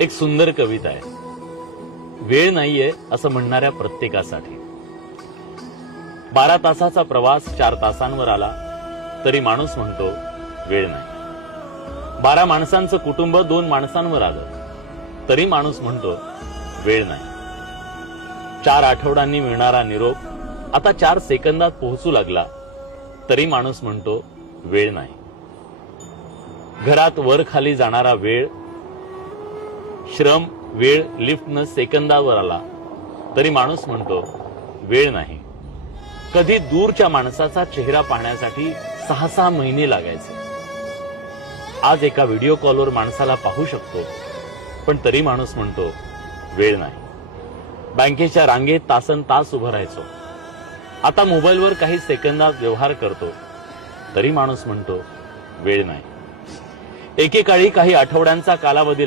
एक सुंदर कविता आहे. वेळ नाहीये असं म्हणणाऱ्या प्रत्येकासाठी. 12 तासाचा प्रवास 4 तासांवर आला तरी माणूस म्हणतो वेळ नाही. 12 माणसांचं कुटुंब 2 माणसांवर आलं तरी माणूस म्हणतो वेळ नाही. 4 आठवड्यांनी मिळणारा निरोप आता 4 सेकंदात पोहोचू लागला तरी माणूस म्हणतो वेळ नाही. घरात वर खाली जाणारा वेळ, श्रम, वेळ लिफ्टनं सेकंदावर आला तरी माणूस म्हणतो वेळ नाही. कधी दूरच्या माणसाचा चेहरा पाहण्यासाठी 6-6 महिने लागायचे. आज एका व्हिडिओ कॉलवर माणसाला पाहू शकतो पण तरी माणूस म्हणतो वेळ नाही. बँकेच्या रांगेत तासनतास उभं राहायचो, आता मोबाईलवर काही सेकंदात व्यवहार करतो तरी माणूस म्हणतो वेळ नाही. एकेकाळी काही आठवड्यांचा कालावधी